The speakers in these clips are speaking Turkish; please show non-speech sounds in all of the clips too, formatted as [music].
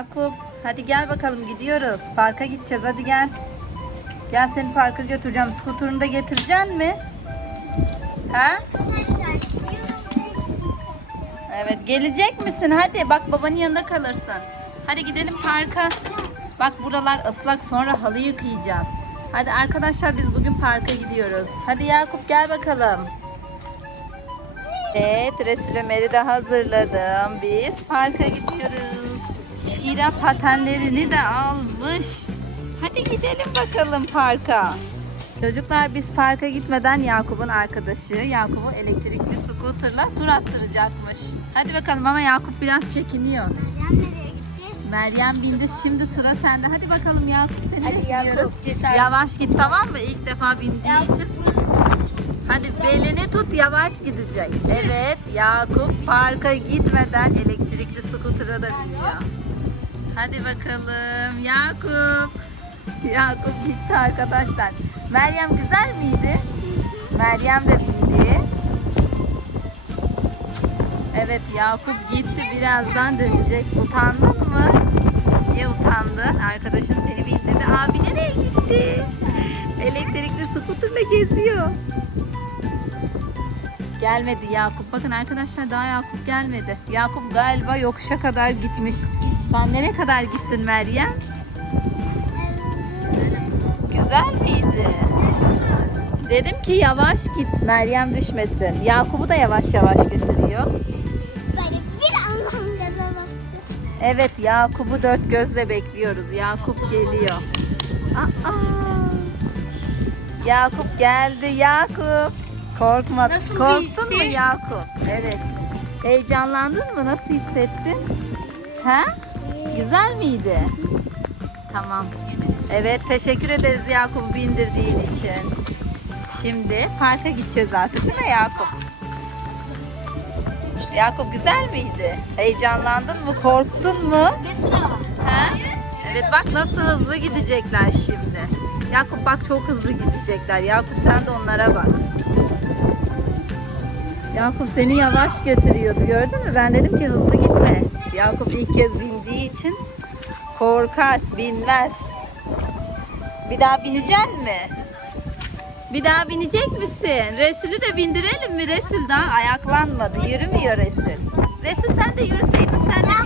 Yakup hadi gel bakalım gidiyoruz. Parka gideceğiz hadi gel. Gel seni parka götüreceğim. Skuturunu da getireceksin mi? Ha? Evet gelecek misin? Hadi bak babanın yanında kalırsın. Hadi gidelim parka. Bak buralar ıslak sonra halı yıkayacağız. Hadi arkadaşlar biz bugün parka gidiyoruz. Hadi Yakup gel bakalım. Evet Resul Ömer'i de hazırladım. Biz parka gidiyoruz. İra patenlerini de almış. Hadi gidelim bakalım parka. Çocuklar biz parka gitmeden Yakup'un arkadaşı Yakup'u elektrikli scooterla tur attıracakmış. Hadi bakalım ama Yakup biraz çekiniyor. Meryem bindi şimdi sıra sende. Hadi bakalım Yakup seni Hadi bekliyoruz. Yakup, cesaret. Yavaş git tamam mı? İlk defa bindiği için. Hadi belini tut yavaş gidecek. Evet Yakup parka gitmeden elektrikli skutura da biniyor. Hadi bakalım Yakup. Yakup gitti arkadaşlar. Meryem güzel miydi? Meryem de bindi. Evet Yakup gitti birazdan dönecek. Utandın mı? Niye utandın? Arkadaşın seni bindirdi. Abi nereye gitti? Elektrikli skuterla geziyor. Gelmedi Yakup. Bakın arkadaşlar daha Yakup gelmedi. Yakup galiba yokuşa kadar gitmiş. Sen nereye kadar gittin Meryem? Güzel miydi? Dedim ki yavaş git Meryem düşmesin. Yakup'u da yavaş yavaş götürüyor. Böyle bir anlam gaza bastı. Evet Yakup'u dört gözle bekliyoruz. Yakup geliyor. Aa, Yakup geldi Yakup. Korkma. Nasıl bir Korktun mu histi? Yakup? Evet. Heyecanlandın mı? Nasıl hissettin? Ha? Güzel miydi? Tamam. Evet teşekkür ederiz Yakup'u bindirdiğin için. Şimdi parka gideceğiz artık değil mi Yakup? Yakup güzel miydi? Heyecanlandın mı? Korktun mu? Sıra var. Ha? Evet bak nasıl hızlı gidecekler şimdi. Yakup bak çok hızlı gidecekler. Yakup sen de onlara bak. Yakup seni yavaş götürüyordu gördün mü? Ben dedim ki hızlı gitme. Yakup ilk kez bindiği için korkar, binmez. Bir daha binecek mi? Bir daha binecek misin? Resul'ü de bindirelim mi? Resul daha ayaklanmadı. Yürümüyor Resul. Resul sen de yürüseydin sen de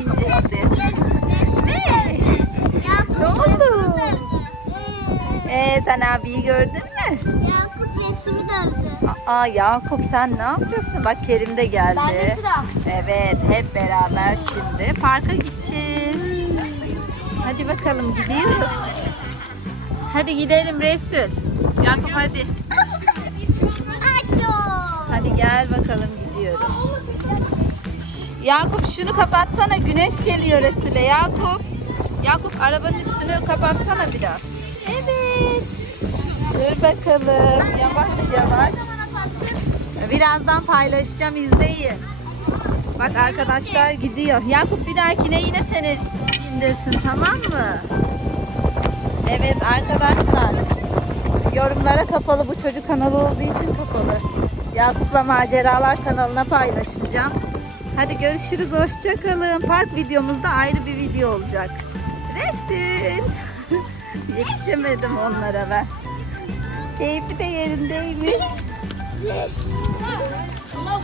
sen abiyi gördün mü? Yakup resmi dövdü. Aa Yakup sen ne yapıyorsun? Bak Kerim de geldi. Bende sıra. Evet hep beraber şimdi parka gideceğiz. Hadi bakalım gidiyoruz. Hadi gidelim Resul. Yakup hadi. Hadi gel bakalım gidiyoruz. Yakup şunu kapatsana güneş geliyor Resul'e Yakup. Yakup arabanın üstünü kapatsana biraz. Evet. Bakalım yavaş yavaş. Birazdan paylaşacağım izleyin. Bak arkadaşlar gidiyor. Yakup bir dahakine yine seni indirsin tamam mı? Evet arkadaşlar. Yorumlara kapalı bu çocuk kanalı olduğu için kapalı. Yakup'la maceralar kanalına paylaşacağım. Hadi görüşürüz. Hoşçakalın. Park videomuzda ayrı bir video olacak. Resul. [laughs] Yetişemedim onlara ben. Keyfi de yerindeymiş. Yes. Allah.